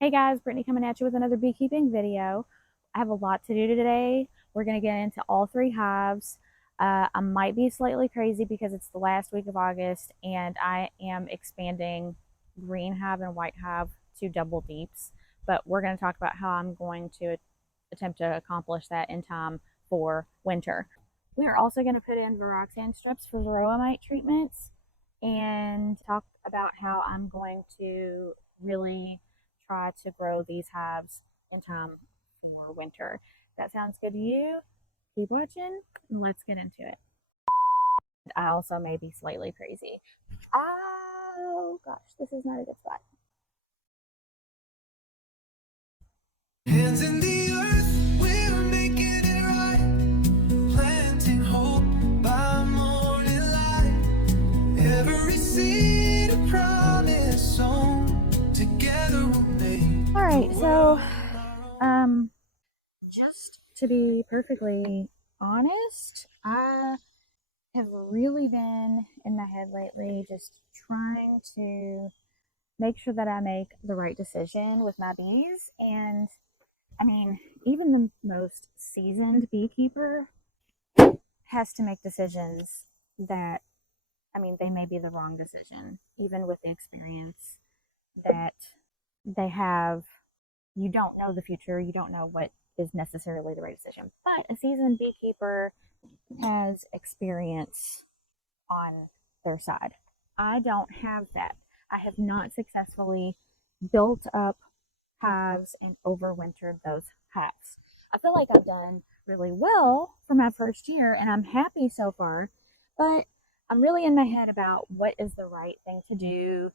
Hey guys, Brittany coming at you with another beekeeping video. I have a lot to do today. We're going to get into all three hives. I might be slightly crazy because it's the last week of August and I am expanding green hive and white hive to double deeps. But we're going to talk about how I'm going to attempt to accomplish that in time for winter. We are also going to put in VarroxSan strips for Varroa mite treatments and talk about how I'm going to really try to grow these hives in time for winter. That sounds good to you? Keep watching and let's get into it. I also may be slightly crazy. Oh gosh, this is not a good spot. Hands in the earth, we're making it right. Planting hope by morning light. Every seed a promise sown. Together we'll make. All right, so just to be perfectly honest, I have really been in my head lately just trying to make sure that I make the right decision with my bees. And I mean, even the most seasoned beekeeper has to make decisions that, I mean, they may be the wrong decision, even with the experience that they have. You don't know the future, you don't know what is necessarily the right decision. But a seasoned beekeeper has experience on their side. I don't have that. I have not successfully built up hives and overwintered those hives. I feel like I've done really well for my first year and I'm happy so far, but I'm really in my head about what is the right thing to do.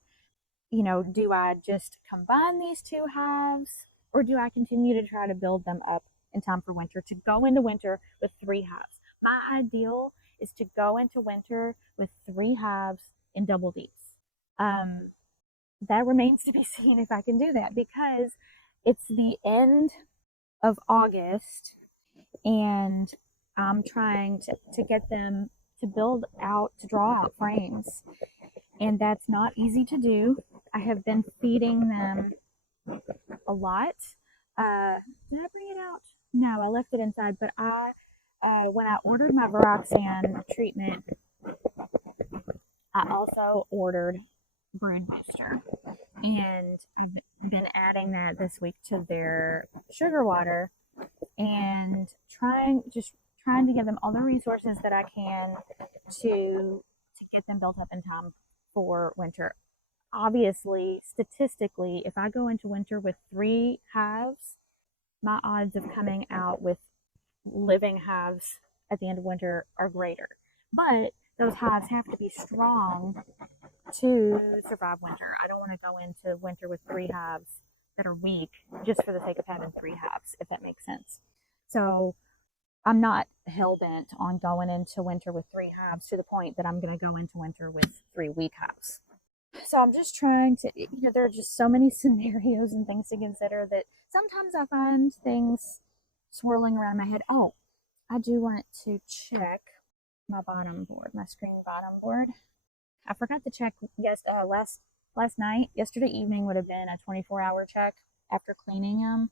You know, do I just combine these two hives or do I continue to try to build them up in time for winter to go into winter with three hives? My ideal is to go into winter with three hives in double deeps. Um, that remains to be seen if I can do that because it's the end of August and I'm trying to get them to build out, to draw out frames. And that's not easy to do. I have been feeding them a lot. Did I bring it out? No, I left it inside. But when I ordered my VarroxSan treatment, I also ordered brood booster, and I've been adding that this week to their sugar water and trying to give them all the resources that I can to get them built up in time for winter. Obviously, statistically, if I go into winter with three hives, my odds of coming out with living hives at the end of winter are greater. But those hives have to be strong to survive winter. I don't want to go into winter with three hives that are weak just for the sake of having three hives, if that makes sense. So I'm not hell bent on going into winter with three hives to the point that I'm going to go into winter with three weak hives. So I'm just trying to, there are just so many scenarios and things to consider that sometimes I find things swirling around my head. Oh, I do want to check my bottom board, my screen bottom board. I forgot to check last night. Yesterday evening would have been a 24-hour check after cleaning them,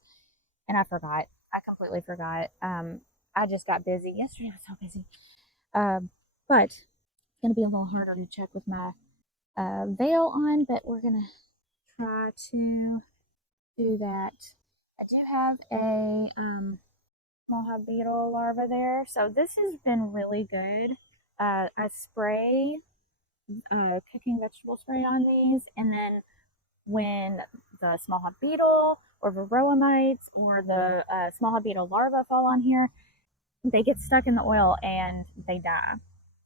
and I forgot. I completely forgot. I just got busy. Yesterday I was so busy. But it's going to be a little harder to check with my veil on, but we're going to try to do that. I do have a small hive beetle larva there, so this has been really good. I spray cooking vegetable spray on these, and then when the small hive beetle or varroa mites or the small hive beetle larva fall on here, they get stuck in the oil and they die.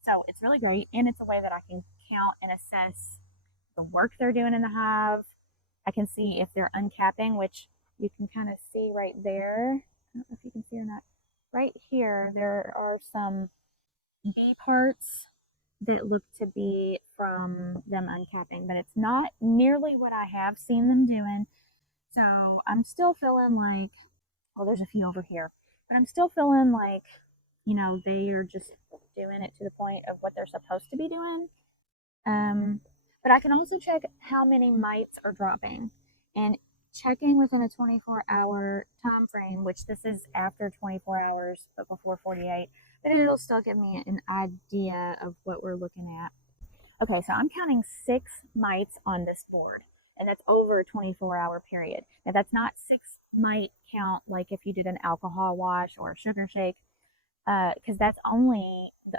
So it's really great, and it's a way that I can count and assess the work they're doing in the hive. I can see if they're uncapping, which you can kind of see right there. I don't know if you can see or not. Right here, there are some bee parts that look to be from them uncapping, but it's not nearly what I have seen them doing. So I'm still feeling like, well, there's a few over here, but I'm still feeling like, they are just doing it to the point of what they're supposed to be doing. But I can also check how many mites are dropping. And checking within a 24-hour time frame, which this is after 24 hours but before 48, but it'll still give me an idea of what we're looking at. Okay, so I'm counting 6 mites on this board, and that's over a 24-hour period. Now, that's not 6 mite count like if you did an alcohol wash or a sugar shake, because that's only,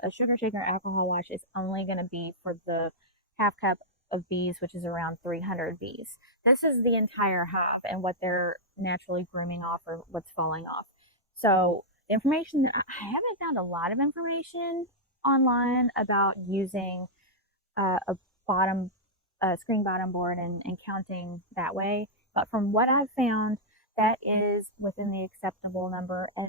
a sugar shake or alcohol wash is only going to be for the half cup of bees, which is around 300 bees. This is the entire hive and what they're naturally grooming off or what's falling off. So the information that I haven't found a lot of information online about using a bottom screen bottom board and counting that way, but from what I've found, that is within the acceptable number. And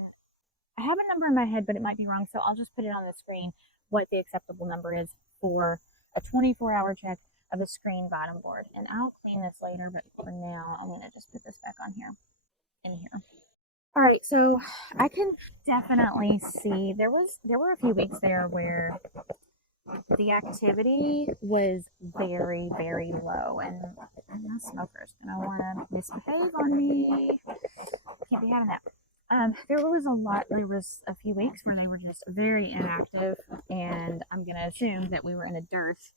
I have a number in my head, but it might be wrong, so I'll just put it on the screen what the acceptable number is for a 24-hour check of a screen bottom board. And I'll clean this later, but for now, I'm going to just put this back on here, in here. All right, so I can definitely see there were a few weeks there where the activity was very, very low, and my smoker's gonna want to misbehave on me. Can't be having that. There was a few weeks where they were just very inactive, and I'm gonna assume that we were in a dearth.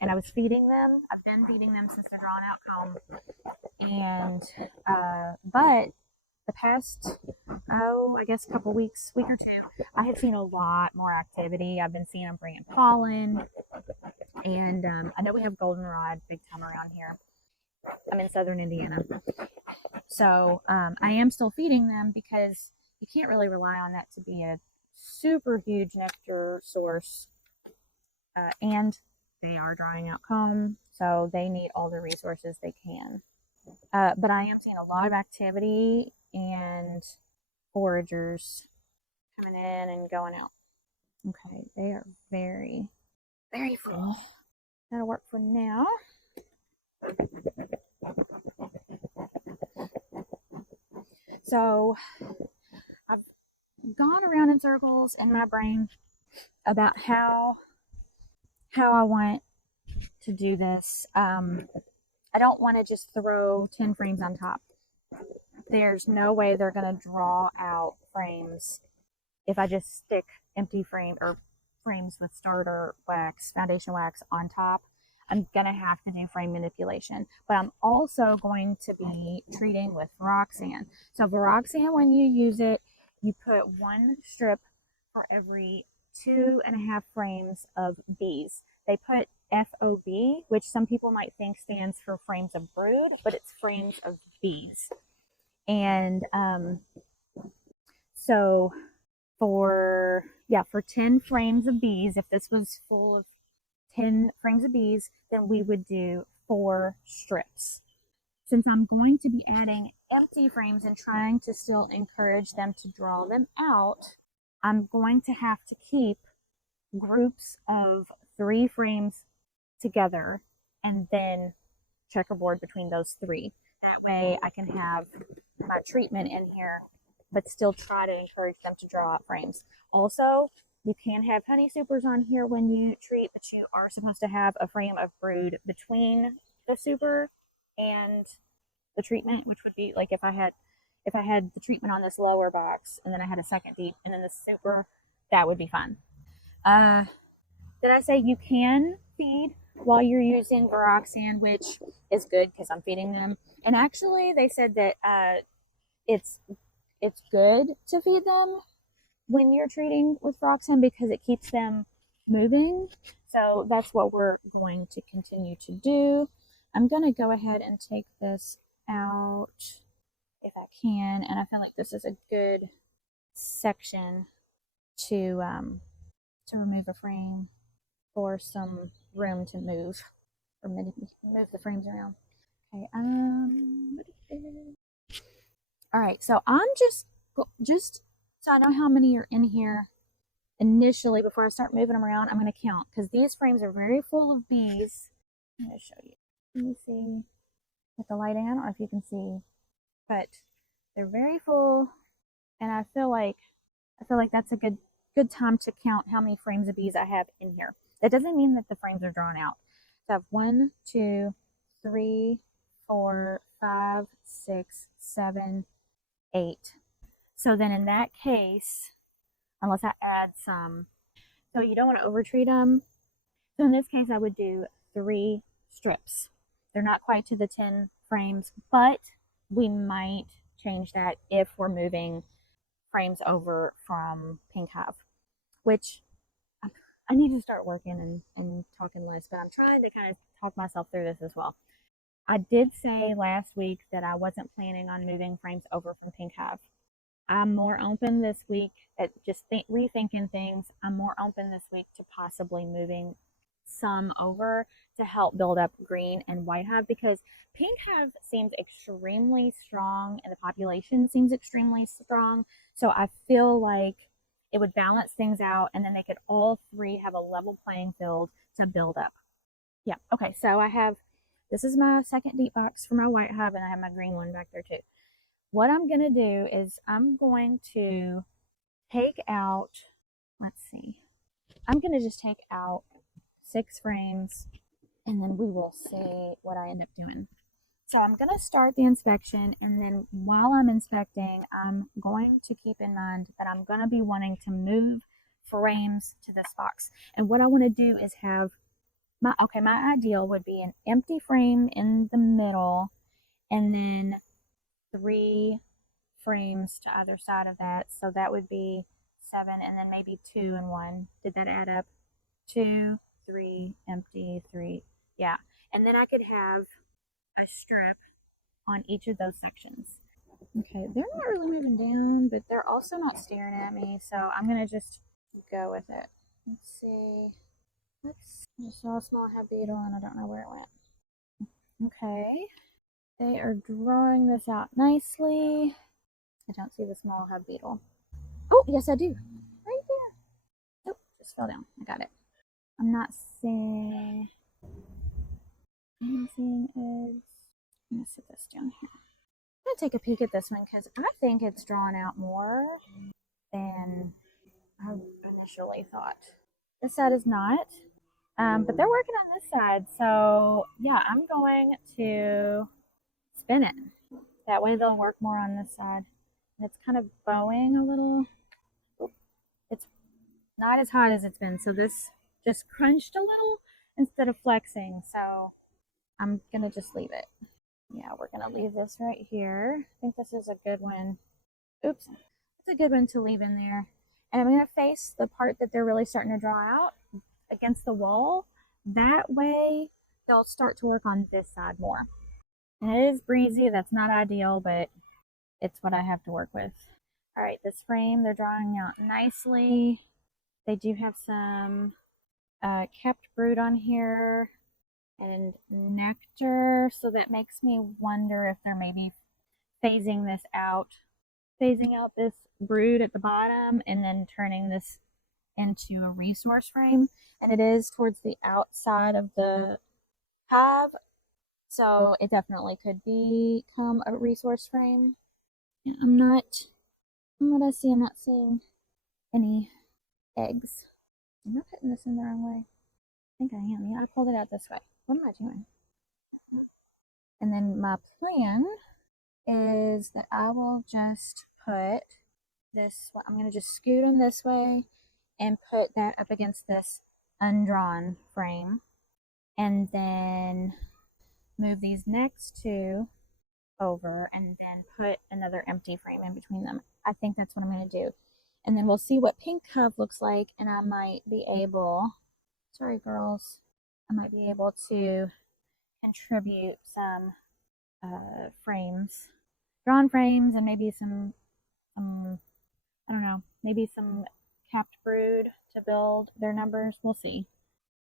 And I was feeding them. I've been feeding them since the drawn out comb, and but the past, I guess a couple weeks, week or two, I had seen a lot more activity. I've been seeing them bringing pollen, and I know we have goldenrod big time around here. I'm in southern Indiana, so I am still feeding them because you can't really rely on that to be a super huge nectar source, and they are drying out comb, so they need all the resources they can. But I am seeing a lot of activity and foragers coming in and going out. Okay, they are very, very full. That'll work for now. So I've gone around in circles in my brain about how I want to do this. I don't want to just throw 10 frames on top. There's no way they're going to draw out frames if I just stick empty frame or frames with starter wax, foundation wax on top. I'm going to have to do frame manipulation, but I'm also going to be treating with VarroxSan. So VarroxSan, when you use it, you put 1 strip for every 2.5 frames of bees. They put FOB, which some people might think stands for frames of brood, but it's frames of bees. And so for 10 frames of bees, if this was full of 10 frames of bees, then we would do 4 strips. Since I'm going to be adding empty frames and trying to still encourage them to draw them out, I'm going to have to keep groups of 3 frames together and then checkerboard between those 3. That way I can have my treatment in here, but still try to encourage them to draw out frames. Also, you can have honey supers on here when you treat, but you are supposed to have a frame of brood between the super and the treatment, which would be like if I had the treatment on this lower box and then I had a second deep and then the super, that would be fun. Did I say you can feed while you're using VarroxSan, which is good because I'm feeding them. And actually, they said that it's good to feed them when you're treating with VarroxSan because it keeps them moving. So that's what we're going to continue to do. I'm going to go ahead and take this out if I can, and I feel like this is a good section to remove a frame for some room to move or move the frames around. Okay, all right, so I'm just so I know how many are in here initially before I start moving them around. I'm going to count because these frames are very full of bees. I'm going to show you. Can you see with the light in, or if you can see, but they're very full, and I feel like that's a good time to count how many frames of bees I have in here. That doesn't mean that the frames are drawn out. So I have 1, 2, 3, 4, 5, 6, 7, 8. So then in that case, unless I add some, so you don't want to overtreat them. So in this case, I would do 3 strips. They're not quite to the 10 frames, but we might change that if we're moving frames over from Pink Hive, which I need to start working and talking less, but I'm trying to kind of talk myself through this as well. I did say last week that I wasn't planning on moving frames over from Pink Hive. I'm more open this week at just rethinking things. I'm more open this week to possibly moving some over to help build up green and white hive, because Pink Hive seems extremely strong and the population seems extremely strong. So I feel like it would balance things out, and then they could all 3 have a level playing field to build up. Yeah. Okay. So I have, this is my second deep box for my white hive, and I have my green one back there too. What I'm going to do is I'm going to take out, let's see, I'm going to just take out 6 frames, and then we will see what I end up doing. So I'm going to start the inspection, and then while I'm inspecting, I'm going to keep in mind that I'm going to be wanting to move frames to this box. And what I want to do is have my ideal would be an empty frame in the middle, and then 3 frames to either side of that. So that would be 7, and then maybe 2 and 1. Did that add up? 2, 3, empty, 3. Yeah. And then I could have a strip on each of those sections. Okay, they're not really moving down, but they're also not staring at me, so I'm gonna just go with it. Let's see. I just saw a small hive beetle and I don't know where it went. Okay, they are drawing this out nicely. I don't see the small hive beetle. Oh, yes, I do. Right there. Oh, just fell down. I got it. I'm not seeing. I'm not seeing eggs. I'm gonna sit this down here. I'm gonna take a peek at this one because I think it's drawn out more than I initially thought. This side is not, but they're working on this side. So yeah, I'm going to spin it. That way they'll work more on this side. And it's kind of bowing a little. It's not as hot as it's been. So this just crunched a little instead of flexing. So I'm gonna just leave it. Yeah, we're gonna leave this right here. I think this is a good one. Oops, it's a good one to leave in there. And I'm gonna face the part that they're really starting to draw out against the wall. That way they'll start to work on this side more. And it is breezy, that's not ideal, but it's what I have to work with. All right, this frame, they're drawing out nicely. They do have some kept brood on here and nectar, so that makes me wonder if they're maybe phasing out this brood at the bottom and then turning this into a resource frame. And it is towards the outside of the hive, so it definitely could become a resource frame. I'm not, from what I see, I'm not seeing any eggs. Am I putting this in the wrong way? I think I am. Yeah, I pulled it out this way. What am I doing? And then my plan is that I will just put this, I'm going to just scoot them this way and put that up against this undrawn frame, and then move these next 2 over and then put another empty frame in between them. I think that's what I'm going to do. And then we'll see what Pink Hive looks like, and I might be able, sorry girls, I might be able to contribute some frames, drawn frames, and maybe some, I don't know, maybe some capped brood to build their numbers. We'll see.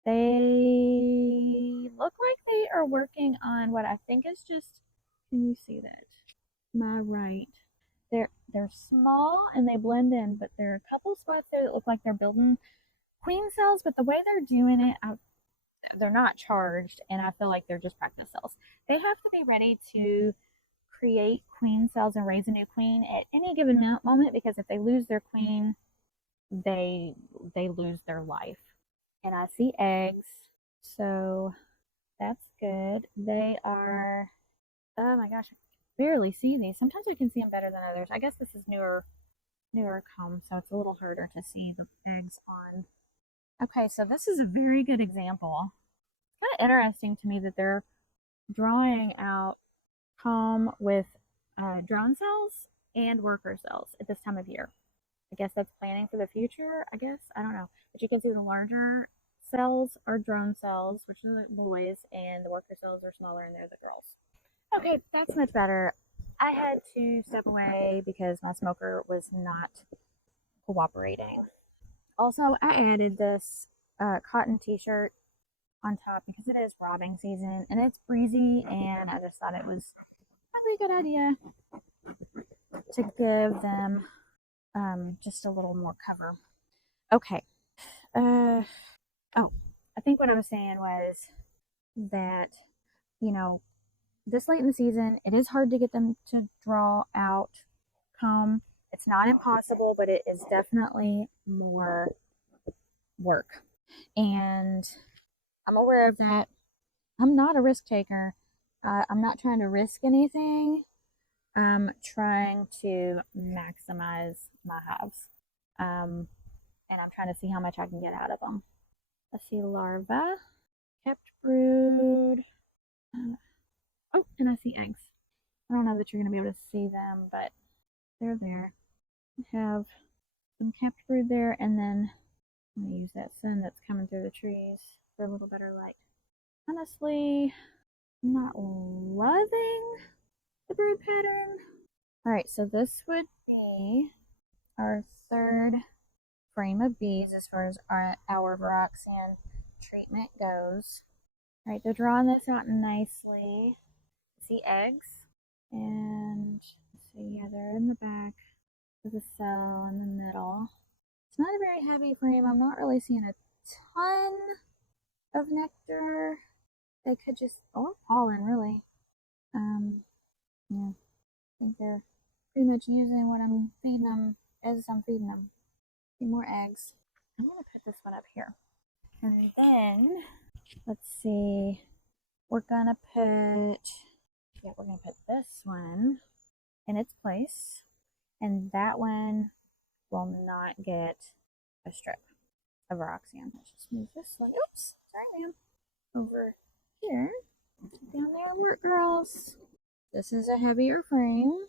They look like they are working on what I think is just, can you see that? My right. They're small and they blend in, but there are a couple spots there that look like they're building queen cells, but the way they're doing it, they're not charged, and I feel like they're just practice cells. They have to be ready to create queen cells and raise a new queen at any given moment, because if they lose their queen, they lose their life. And I see eggs, so that's good. They are Oh my gosh, I barely see these. Sometimes I can see them better than others. I guess this is newer comb, so it's a little harder to see the eggs on. Okay, so this is a very good example. It's kind of interesting to me that they're drawing out comb with drone cells and worker cells at this time of year. I guess that's planning for the future, I guess. I don't know. But you can see the larger cells are drone cells, which are the boys, and the worker cells are smaller, and they're the girls. Okay, that's much better. I had to step away because my smoker was not cooperating. Also, I added this cotton t-shirt on top because it is robbing season and it's breezy, and I just thought it was probably a good idea to give them just a little more cover. Okay. Uh, oh, I think what I was saying was that, you know, this late in the season, it is hard to get them to draw out comb. It's not impossible, but it is definitely more work. And I'm aware of that. I'm not a risk taker. I'm not trying to risk anything. I'm trying to maximize my hives. And I'm trying to see how much I can get out of them. Let's see, larva, kept brood. Oh, and I see eggs. I don't know that you're going to be able to see them, but they're there. I have some kept brood there, and then I'm going to use that sun that's coming through the trees for a little better light. Honestly, I'm not loving the brood pattern. All right, so this would be our third frame of bees as far as our VarroxSan treatment goes. All right, they're drawing this out nicely. See eggs, and see, yeah, they're in the back of the cell in the middle. It's not a very heavy frame. I'm not really seeing a ton of nectar. They could just, or pollen, really. Yeah, I think they're pretty much using what I'm feeding them as I'm feeding them. Need more eggs. I'm gonna put this one up here, and then let's see. We're gonna put, yeah, we're gonna put this one in its place, and that one will not get a strip of VarroxSan. Let's just move this one. Oops, sorry, ma'am. Over here, down there, work girls. This is a heavier frame.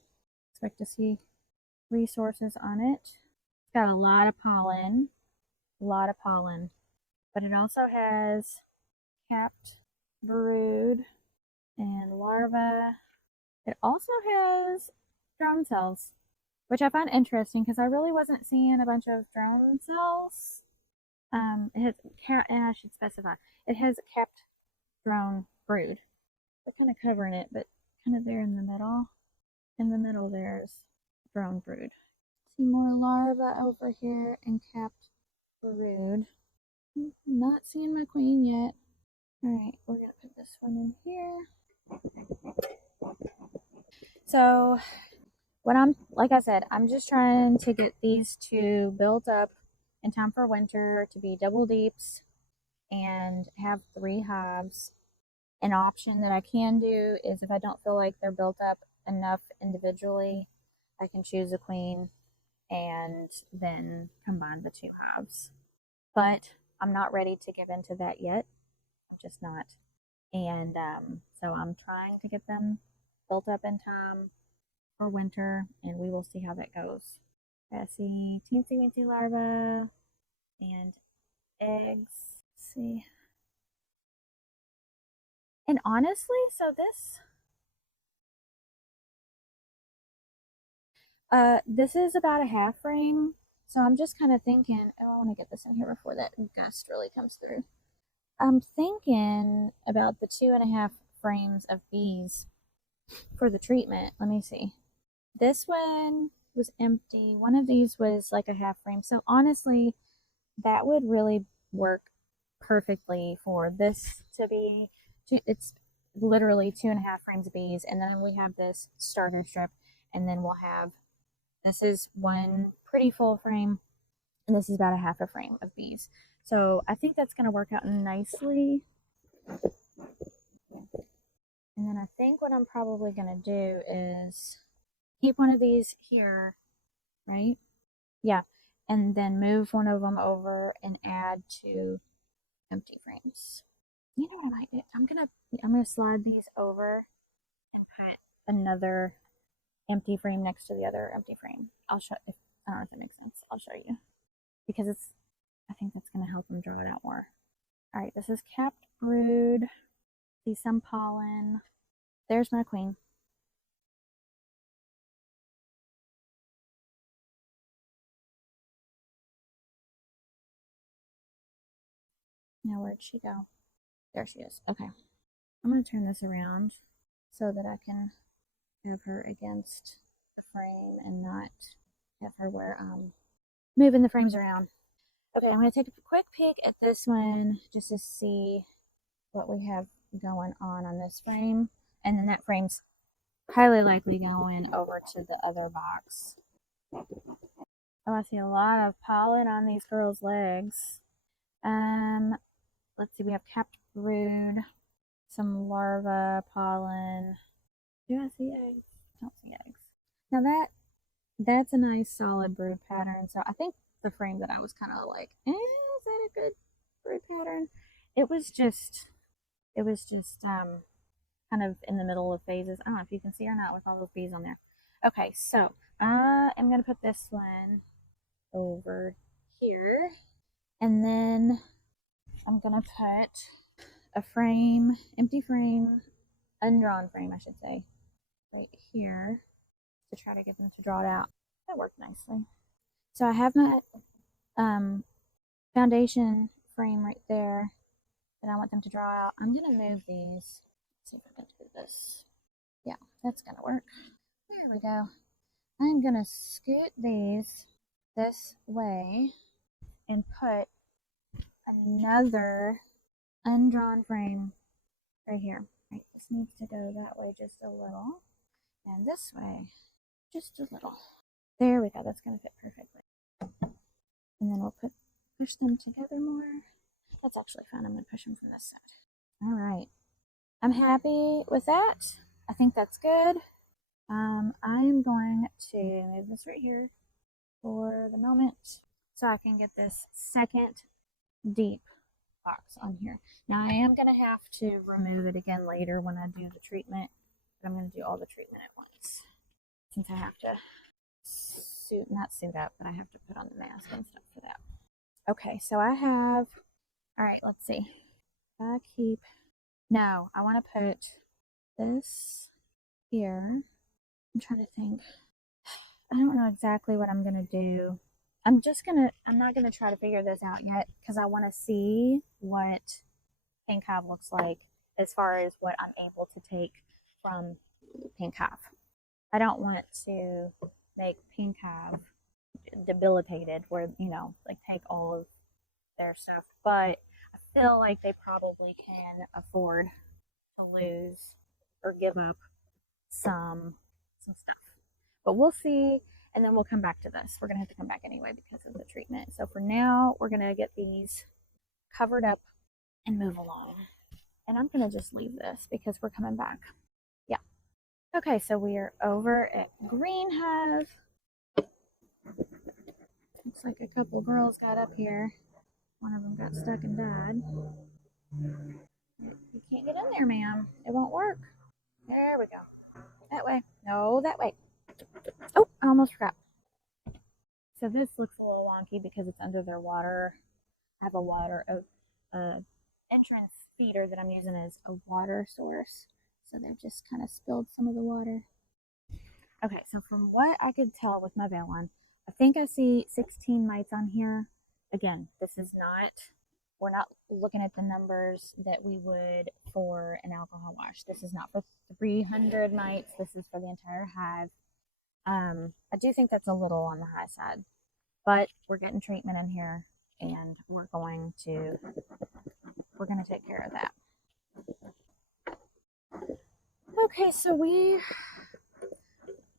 Expect to see resources on it. It's got a lot of pollen, but it also has capped brood and larva. It also has drone cells, which I find interesting because I really wasn't seeing a bunch of drone cells. It has, and I should specify, it has capped drone brood. They're kind of covering it, but kind of there in the middle. In the middle, there's drone brood. See more larvae over here and capped brood. Not seeing my queen yet. Alright, we're going to put this one in here. So, like I said, I'm just trying to get these two built up in time for winter to be double deeps and have 3 hives. An option that I can do is if I don't feel like they're built up enough individually, I can choose a queen and then combine the 2 hives. But I'm not ready to give into that yet. I'm just not. And so I'm trying to get them built up in time for winter, and we will see how that goes. I see teensy weensy larvae and eggs. Let's see. And honestly, so this is about a half frame. So I'm just kind of thinking, oh, I want to get this in here before that gust really comes through. I'm thinking about the 2.5 frames of bees for the treatment. Let me see. This one was empty. One of these was like a half frame. So honestly, that would really work perfectly for this to be. It's literally 2.5 frames of bees, and then we have this starter strip, and then we'll have, this is one pretty full frame, and this is about a half a frame of bees. So I think that's going to work out nicely. And then I think what I'm probably going to do is keep one of these here, right? Yeah. And then move one of them over and add two empty frames. You know what I might do? I'm gonna slide these over and put another empty frame next to the other empty frame. I'll show if I don't know if that makes sense. I'll show you because I think that's gonna help them draw it out more. All right, this is capped brood. See some pollen. There's my queen. Now where'd she go? There she is. Okay, I'm gonna turn this around so that I can have her against the frame and not have her where moving the frames around. Okay, I'm going to take a quick peek at this one just to see what we have going on this frame. And then that frame's highly likely going over to the other box. Oh, I see a lot of pollen on these girls' legs. Let's see, we have capped brood, some larva pollen. Do I see eggs? Don't see eggs. Now that's a nice solid brood pattern. So I think the frame that I was kind of like, is that a good brood pattern? It was just kind of in the middle of phases. I don't know if you can see or not with all those bees on there. Okay, so I am gonna put this one over here, and then I'm gonna put a frame, empty frame, undrawn frame, I should say, right here to try to get them to draw it out. That worked nicely. So I have my foundation frame right there that I want them to draw out. I'm going to move these. Let's see if I can do this. Yeah, that's going to work. There we go. I'm going to scoot these this way and put another undrawn frame right here. Right, this needs to go that way just a little, and this way just a little. There we go. That's going to fit perfectly. And then we'll push them together more. That's actually fun. I'm going to push them from this side. All right. I'm happy with that. I think that's good. I'm going to move this right here for the moment so I can get this second deep box on here. Now I am going to have to remove it again later when I do the treatment, but I'm going to do all the treatment at once since I have to not suit up, but I have to put on the mask and stuff for that. Okay, so I have, all right, let's see. I want to put this here. I'm trying to think. I don't know exactly what I'm going to do. I'm not going to try to figure this out yet because I want to see what Pink Hive looks like as far as what I'm able to take from Pink Hive. I don't want to make Pink Hive debilitated where, like take all of their stuff, but I feel like they probably can afford to lose or give up some stuff. But we'll see, and then we'll come back to this. We're gonna have to come back anyway because of the treatment. So for now, we're gonna get these covered up and move along. And I'm gonna just leave this because we're coming back. Yeah. Okay, so we are over at Green Hive. Looks like a couple girls got up here. One of them got stuck and died. You can't get in there, ma'am. It won't work. There we go. That way. No, that way. Oh, I almost forgot. So this looks a little wonky because it's under their water. I have a entrance feeder that I'm using as a water source. So they've just kind of spilled some of the water. Okay, so from what I could tell with my veil on, I think I see 16 mites on here. Again, we're not looking at the numbers that we would for an alcohol wash. This is not for 300 mites. This is for the entire hive. I do think that's a little on the high side, but we're getting treatment in here and we're going to take care of that. Okay, so we're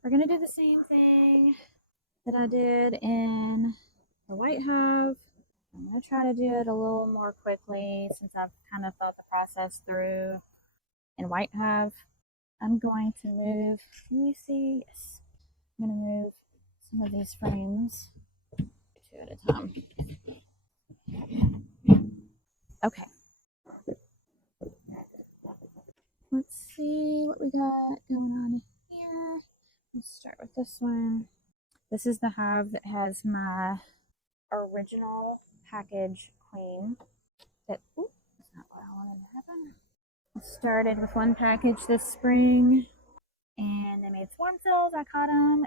going to do the same thing that I did in the white hive. I'm going to try to do it a little more quickly since I've kind of thought the process through. and white hive. I'm going to move, let me see, yes. I'm going to move some of these frames two at a time. Okay. Let's see what we got going on here. Let's start with this one. This is the hive that has my original package queen. That's not what I wanted to happen. I started with one package this spring, and they made swarm cells. I caught them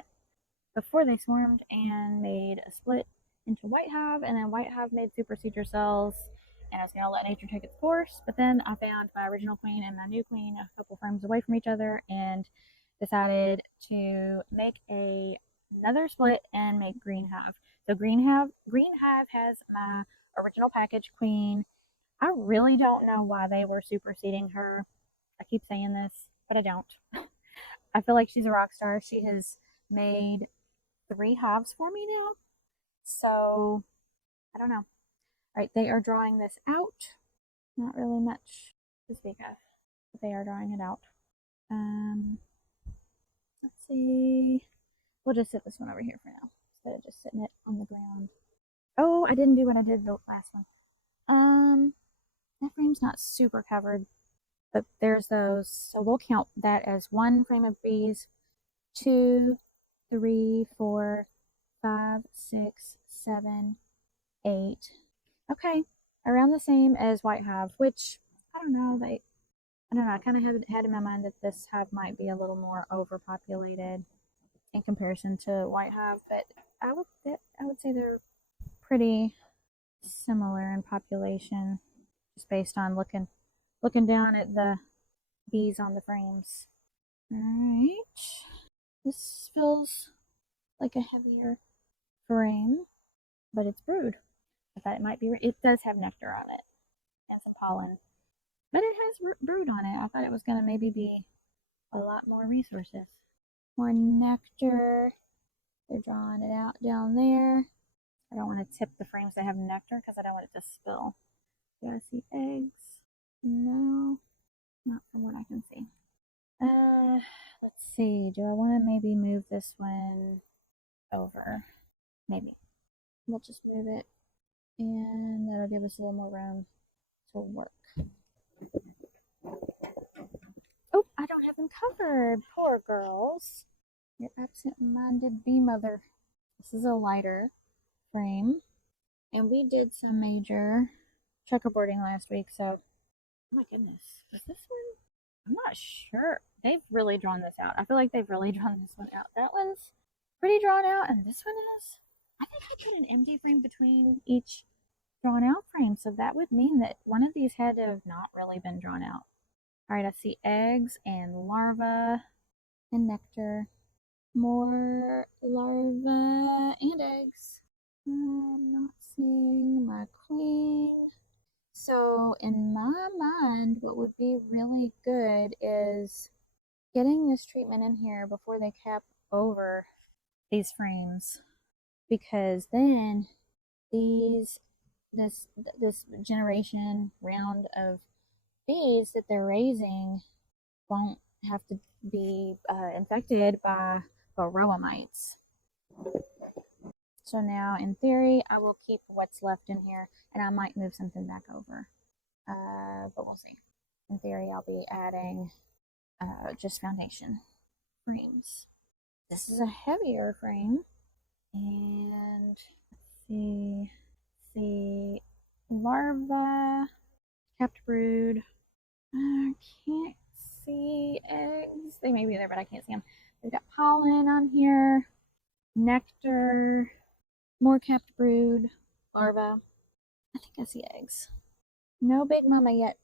before they swarmed and made a split into white hive, and then white hive made super seedure cells, and I was going to let nature take its course. But then I found my original queen and my new queen a couple frames away from each other, and decided to make another split and make green hive. So green hive has my original package queen. I really don't know why they were superseding her. I keep saying this, but I don't. I feel like she's a rock star. She has made 3 hives for me now. So I don't know. All right, they are drawing this out. Not really much to speak of, but they are drawing it out. Let's see. We'll just sit this one over here for now instead of just sitting it on the ground. Oh, I didn't do what I did the last one. That frame's not super covered, but there's those. So we'll count that as 1 frame of bees, 2, 3, 4, 5, 6, 7, 8. Okay, around the same as white hive, which I don't know. I don't know. I kind of had in my mind that this hive might be a little more overpopulated in comparison to white hive, but I would say they're pretty similar in population, just based on looking down at the bees on the frames. All right, this feels like a heavier frame, but it's brood. I thought it might be. It does have nectar on it and some pollen, but it has brood on it. I thought it was going to maybe be a lot more resources, more nectar. They're drawing it out down there. I don't want to tip the frames that have nectar because I don't want it to spill. Do I see eggs? No, not from what I can see. Let's see. Do I want to maybe move this one over? Maybe. We'll just move it, and that'll give us a little more room to work. Oh, I don't have them covered. Poor girls. Your absent-minded bee mother. This is a lighter frame, and we did some major checkerboarding last week, so oh my goodness, is this one? I'm not sure. They've really drawn this out. I feel like they've really drawn this one out. That one's pretty drawn out, and this one is. I think I put an empty frame between each drawn out frame, so that would mean that one of these had to have not really been drawn out. All right, I see eggs and larvae and nectar. More larvae and eggs. I'm not seeing my queen. So, in my mind, what would be really good is getting this treatment in here before they cap over these frames, because then this generation round of bees that they're raising won't have to be infected by Varroa mites. So now, in theory, I will keep what's left in here, and I might move something back over. But we'll see. In theory, I'll be adding just foundation frames. This is a heavier frame, and let's see, larva, capped brood. I can't see eggs. They may be there, but I can't see them. We've got pollen on here, nectar, more capped brood, larva. I think I see eggs. No big mama yet.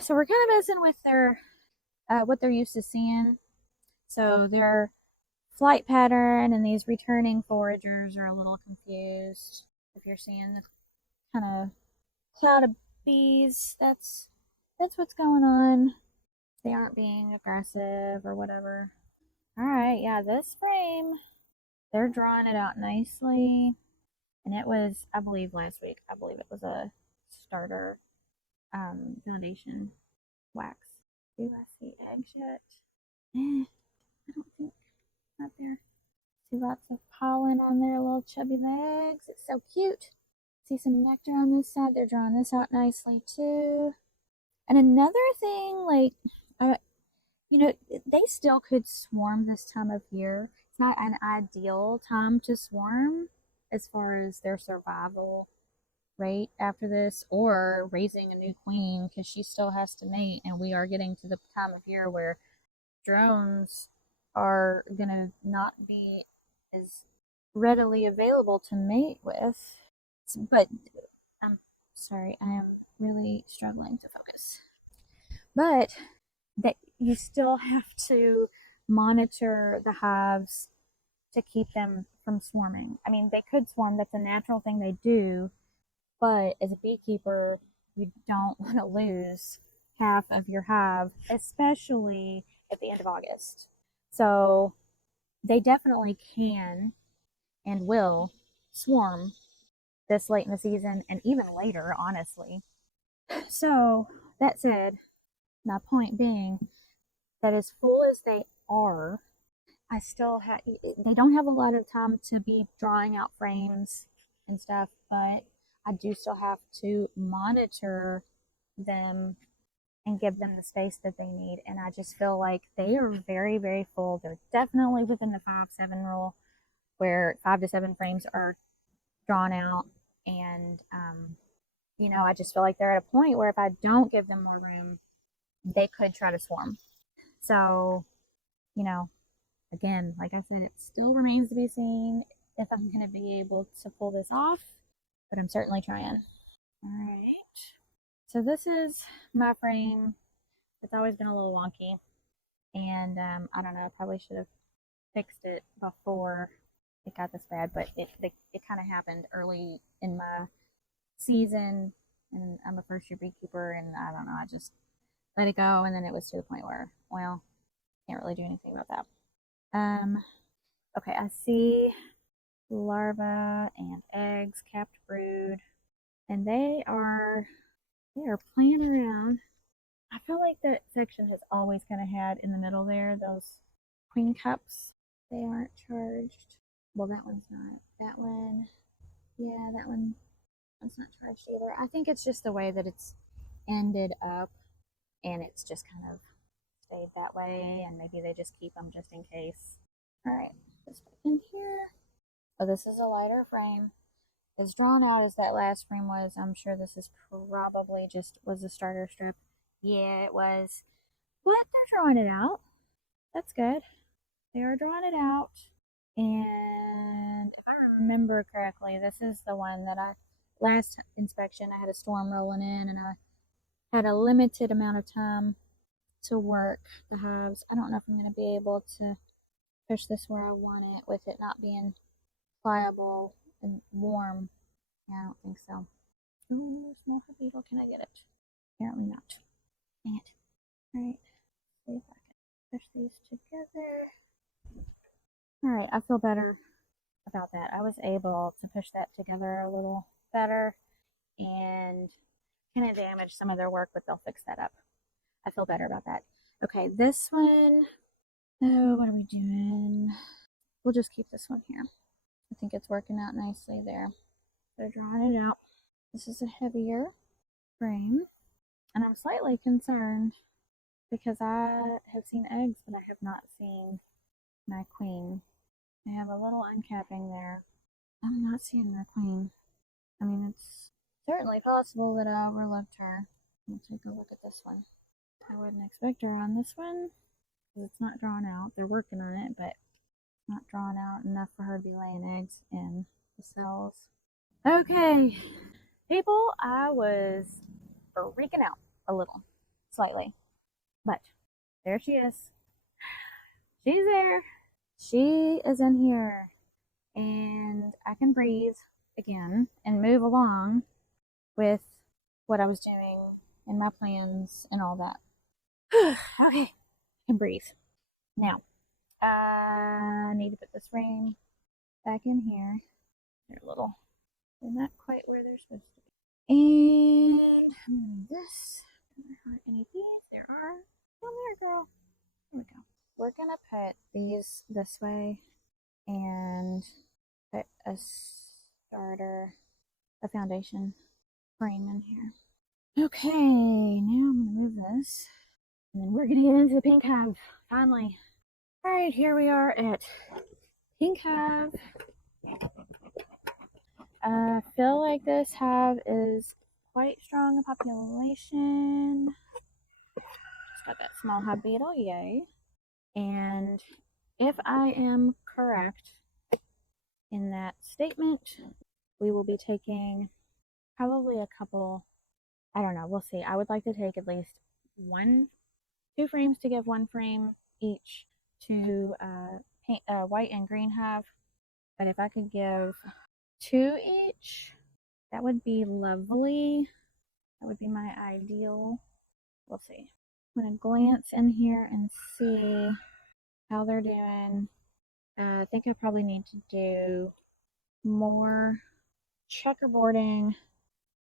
So we're kind of messing with their what they're used to seeing. So their flight pattern and these returning foragers are a little confused. If you're seeing the kind of cloud of bees, that's what's going on. They aren't being aggressive or whatever. All right, yeah, this frame, they're drawing it out nicely. And it was, I believe, last week. I believe it was a starter foundation wax. Do I see eggs yet? I don't think, not there. See lots of pollen on their little chubby legs. It's so cute. See some nectar on this side. They're drawing this out nicely too. And another thing, like, uh, they still could swarm this time of year. It's not an ideal time to swarm as far as their survival rate after this or raising a new queen because she still has to mate. And we are getting to the time of year where drones are going to not be as readily available to mate with. But I'm sorry, I am really struggling to focus. But that you still have to monitor the hives to keep them from swarming. I mean, they could swarm, that's a natural thing they do, but as a beekeeper, you don't want to lose half of your hive, especially at the end of August. So they definitely can and will swarm this late in the season and even later, honestly. So, that said, my point being that as full as they are, I still have, they don't have a lot of time to be drawing out frames and stuff, but I do still have to monitor them and give them the space that they need. And I just feel like they are very, very full. They're definitely within the 5-7 rule where 5 to 7 frames are drawn out. And, I just feel like they're at a point where if I don't give them more room, they could try to swarm. So, you know, again, like I said, it still remains to be seen if I'm going to be able to pull this off, but I'm certainly trying. All right. So this is my frame. It's always been a little wonky, and I don't know. I probably should have fixed it before it got this bad, but it kind of happened early in my season, and I'm a first year beekeeper, and I don't know. I just let it go, and then it was to the point where, well, can't really do anything about that. Okay, I see larvae and eggs, capped brood, and they are playing around. I feel like that section has always kind of had in the middle there those queen cups. They aren't charged. Well, that one's not. That one, yeah, that one's not charged either. I think it's just the way that it's ended up, and it's just kind of stayed that way, and maybe they just keep them just in case. All right, this back in here. Oh, this is a lighter frame. As drawn out as that last frame was, I'm sure this is probably just was a starter strip. Yeah, it was. But they're drawing it out. That's good. They are drawing it out. And if I remember correctly, this is the one that last inspection, I had a storm rolling in and I had a limited amount of time to work the hives. I don't know if I'm going to be able to push this where I want it with it not being pliable and warm. Yeah, I don't think so. Ooh, small beetle. Can I get it? Apparently not. Dang it. Alright. See if I can push these together. Alright, I feel better about that. I was able to push that together a little better and kind of damage some of their work, but they'll fix that up. I feel better about that. Okay, this one. Oh, what are we doing? We'll just keep this one here. I think it's working out nicely there. They're drawing it out. This is a heavier frame, and I'm slightly concerned because I have seen eggs, but I have not seen my queen. I have a little uncapping there. I'm not seeing my queen. I mean, it's certainly possible that I overlooked her. We'll take a look at this one. I wouldn't expect her on this one because it's not drawn out. They're working on it, but not drawn out enough for her to be laying eggs in the cells. Okay, people, I was freaking out a little, slightly, but there she is. She's there. She is in here, and I can breathe again and move along with what I was doing and my plans and all that. Okay, I can breathe. Now, I need to put this frame back in here. They're not quite where they're supposed to And I'm gonna move this. Are any bees? There are. Come here, girl. Here we go. We're gonna put these this way and put a starter, a foundation frame in here. Okay, now I'm gonna move this. And then we're gonna get into the pink hive, finally. Alright, here we are at pink hive. I feel like this hive is quite strong in population. Just got that small hive beetle, yay. And if I am correct in that statement, we will be taking probably a couple, I don't know, we'll see. I would like to take at least two frames to give one frame each to white and green hive. But if I could give two each, that would be lovely. That would be my ideal. We'll see. I'm going to glance in here and see how they're doing. I think I probably need to do more checkerboarding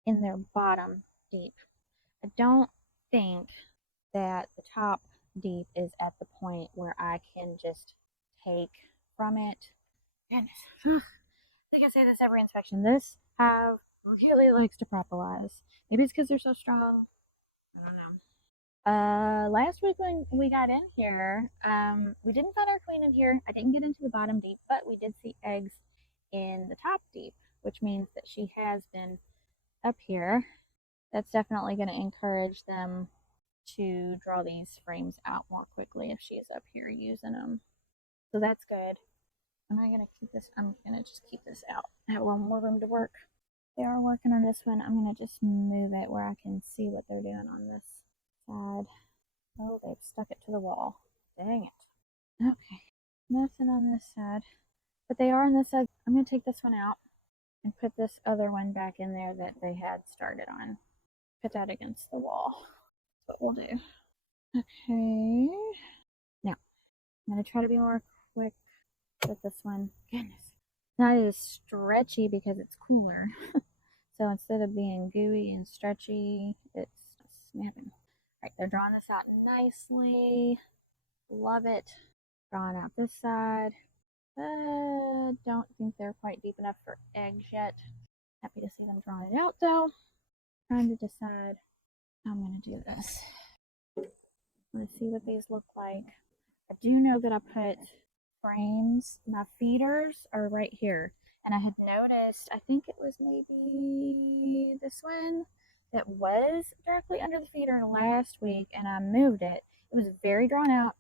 in their bottom deep. I don't think that the top deep is at the point where I can just take from it. Goodness. I think I say this every inspection. This hive really likes to propolis. Maybe it's because they're so strong. I don't know. Last week when we got in here, we didn't find our queen in here. I didn't get into the bottom deep, but we did see eggs in the top deep, which means that she has been up here. That's definitely going to encourage them to draw these frames out more quickly if she is up here using them. So that's good. Am I going to keep this? I'm going to just keep this out. I have a little more room to work. They are working on this one. I'm going to just move it where I can see what they're doing on this side. Oh, they've stuck it to the wall. Dang it. Okay. Nothing on this side. But they are on this side. I'm going to take this one out and put this other one back in there that they had started on. Put that against the wall. That's what we'll do. Okay. Now, I'm going to try to be more quick with this one. Goodness. Not as stretchy because it's cooler. So instead of being gooey and stretchy, it's snapping. Alright, they're drawing this out nicely. Love it. Drawing out this side. Don't think they're quite deep enough for eggs yet. Happy to see them drawing it out though. Trying to decide how I'm going to do this. I'm going to see what these look like. I do know that I put frames. My feeders are right here. And I had noticed, I think it was maybe this one that was directly under the feeder last week, and I moved it. It was very drawn out,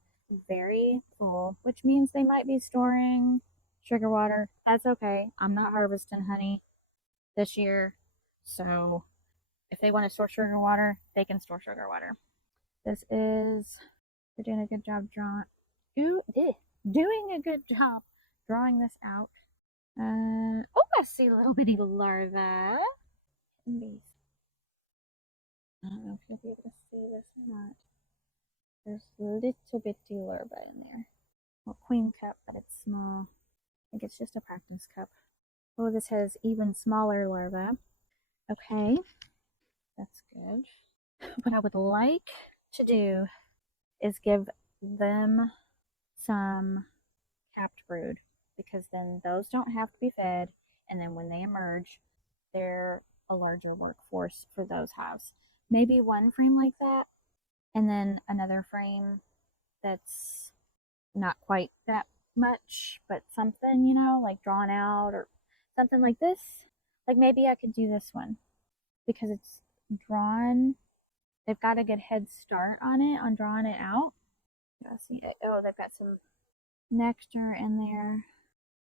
very full, which means they might be storing sugar water. That's okay. I'm not harvesting honey this year, so if they want to store sugar water, they can store sugar water. This is, they're doing a good job doing a good job drawing this out. Oh, I see a little bitty larva. Bees. I don't know if you'll be able to see this or not. There's a little bitty larva in there. Well, queen cup, but it's small. I think it's just a practice cup. Oh, this has even smaller larvae. Okay, that's good. What I would like to do is give them some capped brood, because then those don't have to be fed, and then when they emerge, they're a larger workforce for those hives. Maybe one frame like that, and then another frame that's not quite that much, but something, you know, like drawn out or something like this. Like maybe I could do this one because it's drawn. They've got a good head start on it, on drawing it out. See, oh, they've got some nectar in there.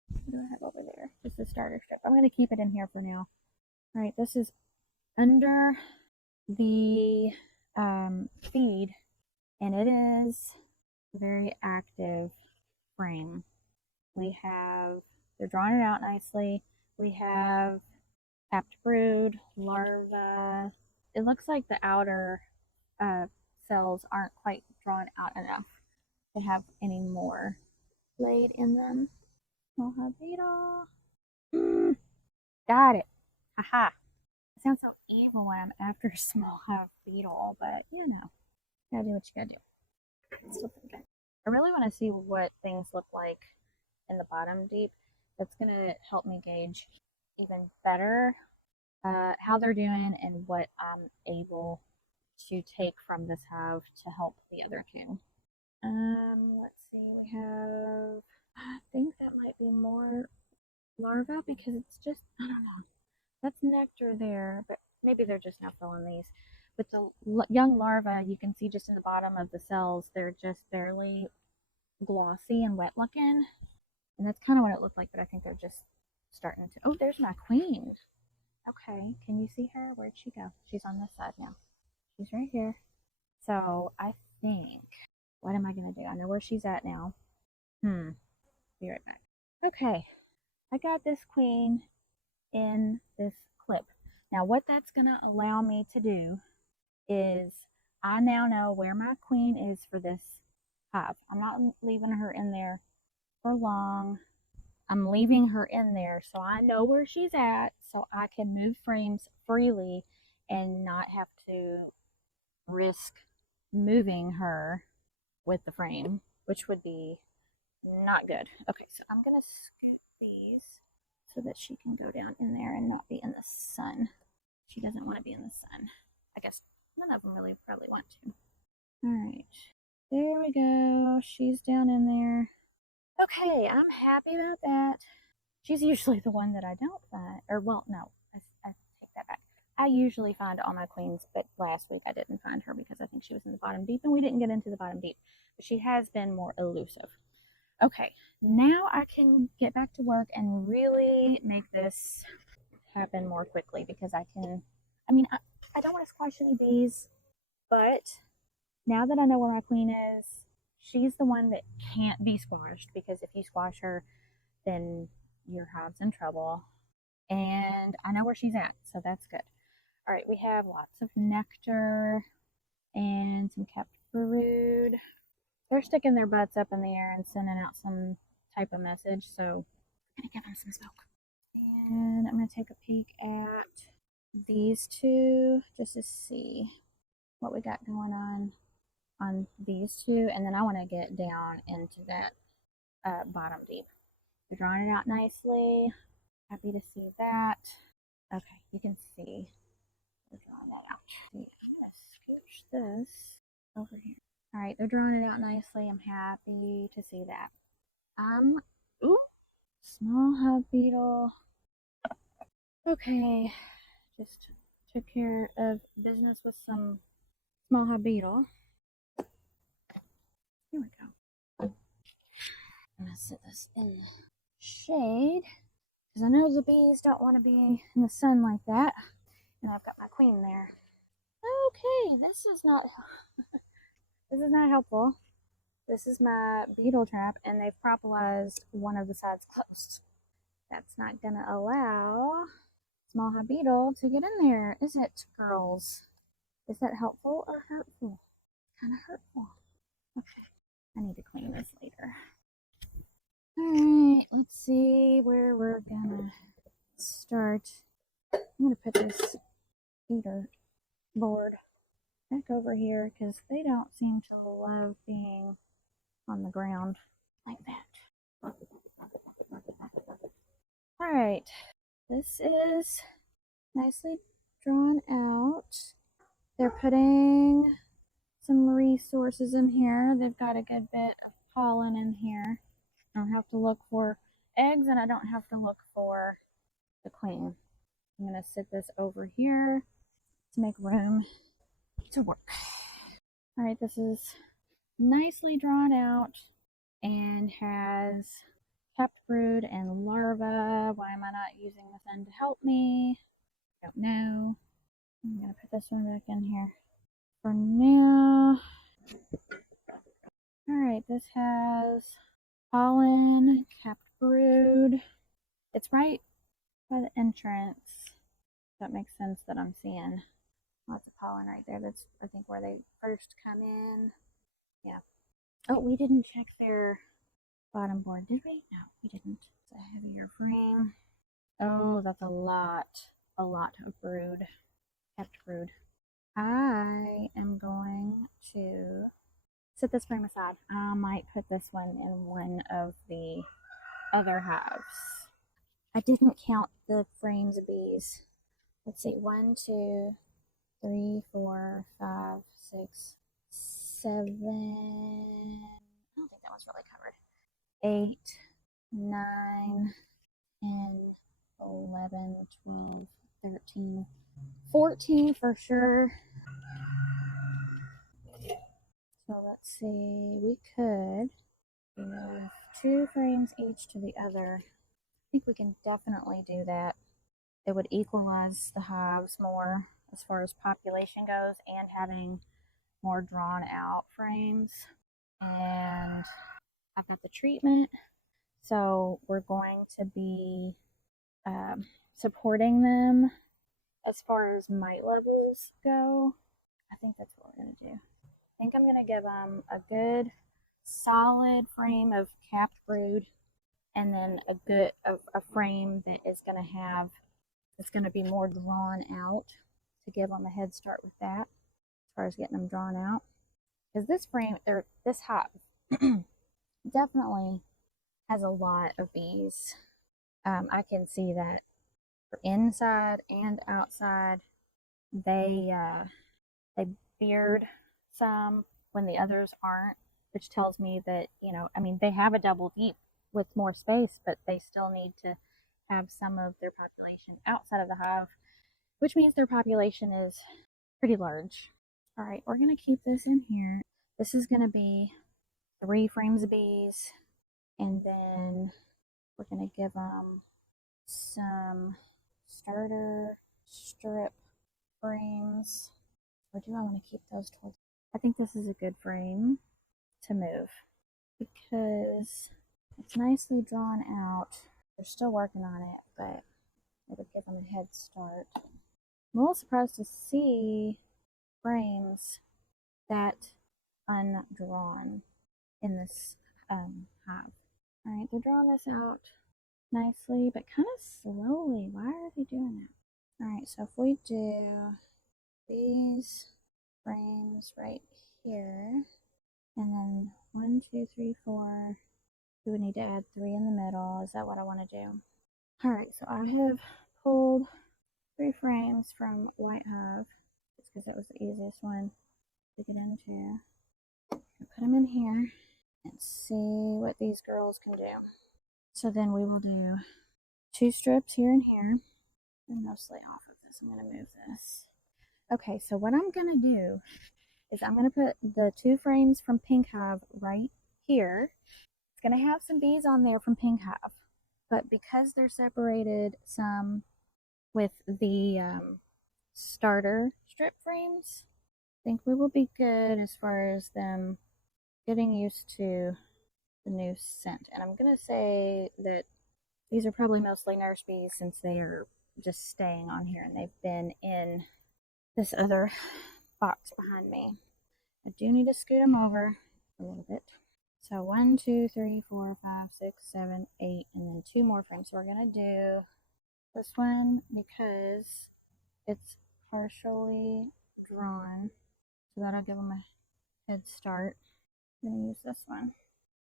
What do I have over there? Just a starter strip. I'm going to keep it in here for now. All right, this is under the feed, and it is a very active frame. They're drawing it out nicely. We have capped brood, larva. It looks like the outer cells aren't quite drawn out enough to have any more laid in them. Mohabita. Got it. Haha. sounds so evil when I'm after a small hive beetle, but you know, gotta do what you gotta do. It's still pretty good. I really want to see what things look like in the bottom deep. That's gonna help me gauge even better how they're doing and what I'm able to take from this hive to help the other two. Let's see, we have, I think that might be more larvae because it's just, I don't know, that's nectar there, but maybe they're just now filling these. But the young larvae, you can see just in the bottom of the cells, they're just barely glossy and wet looking. And that's kind of what it looked like, but I think they're just starting to. Oh, there's my queen. Okay, can you see her? Where'd she go? She's on this side now. She's right here. So I think, what am I going to do? I know where she's at now. Be right back. Okay, I got this queen in this clip. Now, what that's going to allow me to do is I now know where my queen is for this hive. I'm not leaving her in there for long. I'm leaving her in there so I know where she's at so I can move frames freely and not have to risk moving her with the frame, which would be not good. Okay, so I'm going to scoot these so that she can go down in there and not be in the sun. She doesn't want to be in the sun. I guess none of them really probably want to. All right, there we go. She's down in there. Okay, I'm happy about that. She's usually the one that I don't find, or well, no, I take that back. I usually find all my queens, but last week I didn't find her because I think she was in the bottom deep, and we didn't get into the bottom deep. But she has been more elusive. Okay, now I can get back to work and really make this happen more quickly because I can. I mean, I don't want to squash any bees, but now that I know where my queen is, she's the one that can't be squashed because if you squash her, then your hive's in trouble. And I know where she's at, so that's good. All right, we have lots of nectar and some kept brood. They're sticking their butts up in the air and sending out some type of message, so I'm gonna give them some smoke. And I'm gonna take a peek at these two just to see what we got going on these two, and then I want to get down into that bottom deep. They're drawing it out nicely. Happy to see that. Okay, you can see they're drawing that out. I'm gonna scooch this over here. All right, they're drawing it out nicely. I'm happy to see that. Ooh, small hive beetle. Okay, just took care of business with some small hive beetle. Here we go. I'm gonna set this in the shade because I know the bees don't want to be in the sun like that. And I've got my queen there. Okay, this is not helpful. This is my beetle trap, and they've propolized one of the sides closed. That's not gonna allow small hive beetle to get in there, is it, girls? Is that helpful or hurtful? Kind of hurtful. Okay, I need to clean this later. Alright, let's see where we're gonna start. I'm gonna put this feeder board back over here because they don't seem to love being on the ground like that. Alright, this is nicely drawn out. They're putting some resources in here. They've got a good bit of pollen in here. I don't have to look for eggs and I don't have to look for the queen. I'm going to sit this over here to make room to work. All right, this is nicely drawn out and has kept brood and larva. Why am I not using the sun to help me? I don't know. I'm going to put this one back in here for now. All right, this has pollen, kept brood. It's right by the entrance. That makes sense that I'm seeing lots of pollen right there. That's, I think, where they first come in. Yeah. Oh, we didn't check their bottom board, did we? No, we didn't. It's a heavier frame. Oh, that's a lot. a lot of brood, kept brood. I am going to set this frame aside. I might put this one in one of the other hives. I didn't count the frames of bees. Let's see, 1, 2, 3, 4, 5, 6, 7. I don't think that one's really covered. 8, 9, 10, 11, 12, 13, 14 for sure. So let's see, we could move 2 frames each to the other. I think we can definitely do that. It would equalize the hives more as far as population goes and having more drawn out frames. And I've got the treatment, so we're going to be supporting them as far as mite levels go. I think that's what we're going to do. I think I'm going to give them a good solid frame of capped brood, and then a frame that is going to have, it's going to be more drawn out, to give them a head start with that as far as getting them drawn out. Because this frame, or this hive, definitely has a lot of bees. I can see that for inside and outside, they beard some when the others aren't, which tells me that, I mean, they have a double deep with more space, but they still need to have some of their population outside of the hive, which means their population is pretty large. All right, we're going to keep this in here. This is going to be 3 frames of bees, and then we're going to give them some starter strip frames. Or do I want to keep those towards? I think this is a good frame to move because it's nicely drawn out. They're still working on it, but it would give them a head start. I'm a little surprised to see frames that undrawn in this hive. All right, they're drawing this out nicely, but kind of slowly. Why are they doing that? All right, so if we do these frames right here, and then 1, 2, 3, 4, we would need to add 3 in the middle. Is that what I want to do? All right, so I have pulled 3 frames from White Hive, just because it was the easiest one to get into. Put them in here and see what these girls can do. So then we will do 2 strips here and here. I'm mostly off of this. I'm going to move this. Okay, so what I'm going to do is I'm going to put the 2 frames from Pink Hive right here. It's going to have some bees on there from Pink Hive, but because they're separated some with the starter strip frames, I think we will be good as far as them getting used to the new scent. And I'm going to say that these are probably mostly nurse bees since they are just staying on here and they've been in this other box behind me. I do need to scoot them over a little bit. So 1, 2, 3, 4, 5, 6, 7, 8, and then 2 more frames. So we're going to do this one because it's partially drawn. So that'll give them a head start. I'm going to use this one.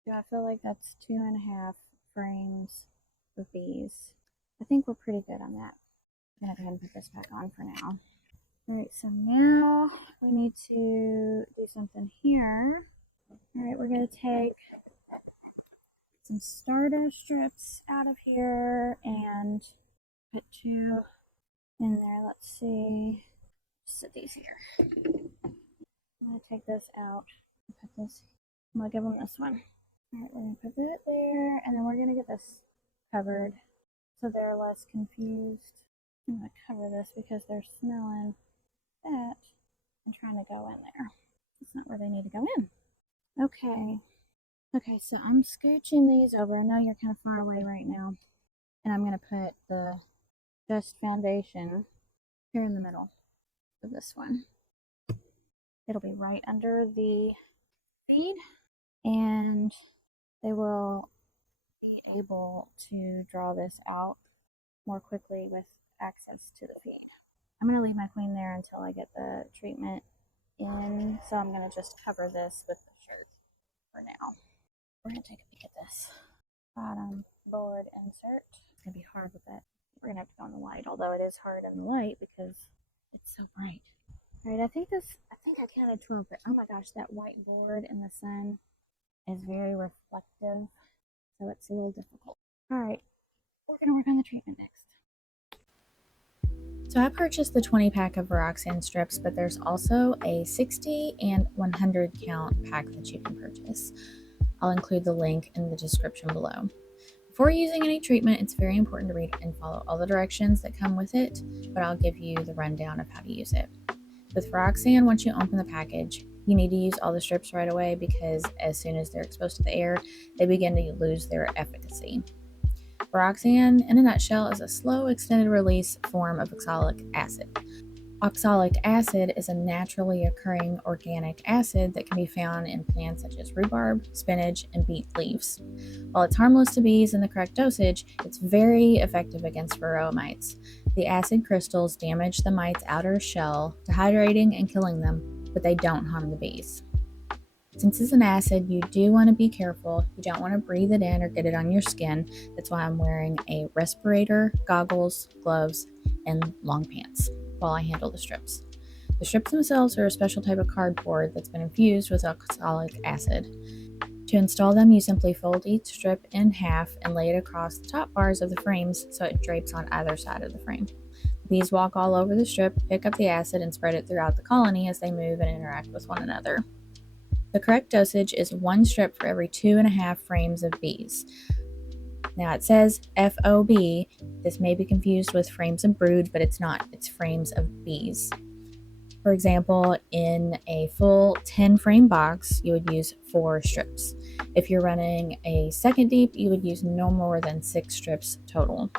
Do I feel like that's 2.5 frames of bees? I think we're pretty good on that. I'm going to go ahead and put this back on for now. Alright, so now we need to do something here. Alright, we're going to take some starter strips out of here and put 2 in there. Let's see. Set these here. I'm going to take this out and put this. I'm going to give them this one. Alright, we're going to put it there, and then we're going to get this covered so they're less confused. I'm going to cover this because they're smelling that and trying to go in there. It's not where they need to go in. Okay. Okay, so I'm scooching these over. I know you're kind of far away right now. And I'm going to put the Just Foundation here in the middle of this one. It'll be right under the feed, and they will be able to draw this out more quickly with access to the feed. I'm going to leave my queen there until I get the treatment in, so I'm going to just cover this with the shirt for now. We're going to take a peek at this bottom board insert. It's going to be hard with that. We're going to have to go in the light, although it is hard in the light because it's so bright. All right, I think I counted 12, but oh my gosh, that white board in the sun is very reflective, so it's a little difficult. All right, we're going to work on the treatment next. So I purchased the 20 pack of VarroxSan strips, but there's also a 60 and 100 count pack that you can purchase. I'll include the link in the description below. Before using any treatment, it's very important to read and follow all the directions that come with it, but I'll give you the rundown of how to use it. With VarroxSan, once you open the package, you need to use all the strips right away because as soon as they're exposed to the air, they begin to lose their efficacy. VarroxSan, in a nutshell, is a slow, extended-release form of oxalic acid. Oxalic acid is a naturally occurring organic acid that can be found in plants such as rhubarb, spinach, and beet leaves. While it's harmless to bees in the correct dosage, it's very effective against Varroa mites. The acid crystals damage the mite's outer shell, dehydrating and killing them, but they don't harm the bees. Since it's an acid, you do want to be careful. You don't want to breathe it in or get it on your skin. That's why I'm wearing a respirator, goggles, gloves, and long pants while I handle the strips. The strips themselves are a special type of cardboard that's been infused with oxalic acid. To install them, you simply fold each strip in half and lay it across the top bars of the frames so it drapes on either side of the frame. The bees walk all over the strip, pick up the acid, and spread it throughout the colony as they move and interact with one another. The correct dosage is 1 strip for every 2.5 frames of bees. Now it says FOB. This may be confused with frames of brood, but it's not. It's frames of bees. For example, in a full 10 frame box, you would use 4 strips. If you're running a second deep, you would use no more than 6 strips total.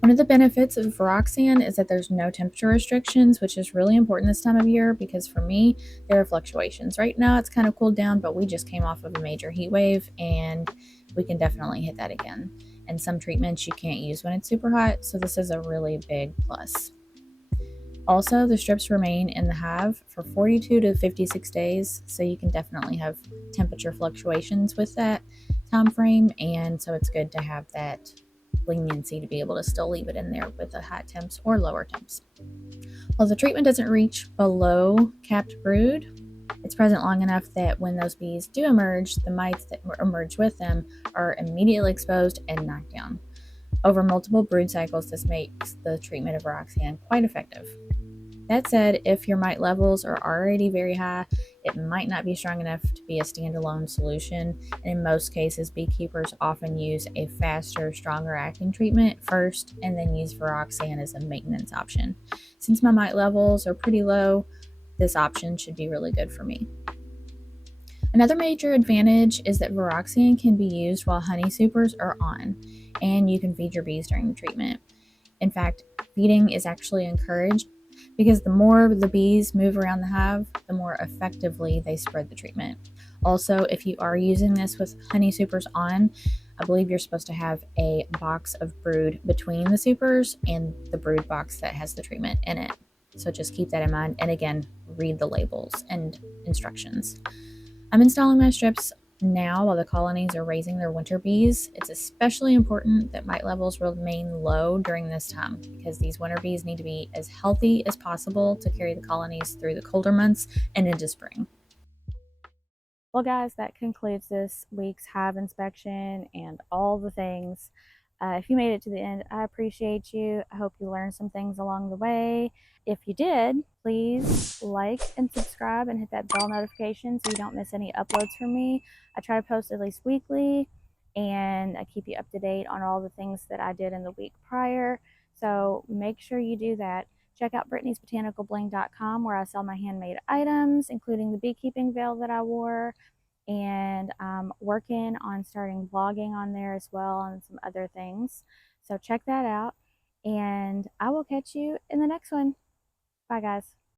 One of the benefits of VarroxSan is that there's no temperature restrictions, which is really important this time of year because for me, there are fluctuations. Right now, it's kind of cooled down, but we just came off of a major heat wave and we can definitely hit that again. And some treatments you can't use when it's super hot, so this is a really big plus. Also, the strips remain in the hive for 42 to 56 days, so you can definitely have temperature fluctuations with that time frame, and so it's good to have that leniency to be able to still leave it in there with the high temps or lower temps. While the treatment doesn't reach below capped brood, it's present long enough that when those bees do emerge, the mites that emerge with them are immediately exposed and knocked down. Over multiple brood cycles, this makes the treatment of VarroxSan quite effective. That said, if your mite levels are already very high, it might not be strong enough to be a standalone solution, and in most cases, beekeepers often use a faster, stronger acting treatment first and then use VarroxSan as a maintenance option. Since my mite levels are pretty low, this option should be really good for me. Another major advantage is that VarroxSan can be used while honey supers are on, and you can feed your bees during the treatment. In fact, feeding is actually encouraged because the more the bees move around the hive, the more effectively they spread the treatment. Also, if you are using this with honey supers on, I believe you're supposed to have a box of brood between the supers and the brood box that has the treatment in it. So just keep that in mind, and again, read the labels and instructions. I'm installing my strips now while the colonies are raising their winter bees. It's especially important that mite levels remain low during this time because these winter bees need to be as healthy as possible to carry the colonies through the colder months and into spring. Well, guys, that concludes this week's hive inspection and all the things. If you made it to the end, I appreciate you. I hope you learned some things along the way. If you did, please like and subscribe and hit that bell notification so you don't miss any uploads from me. I try to post at least weekly, and I keep you up to date on all the things that I did in the week prior. So make sure you do that. Check out Brittany'sBotanicalBling.com where I sell my handmade items, including the beekeeping veil that I wore. And I'm working on starting vlogging on there as well and some other things. So check that out. And I will catch you in the next one. Bye, guys.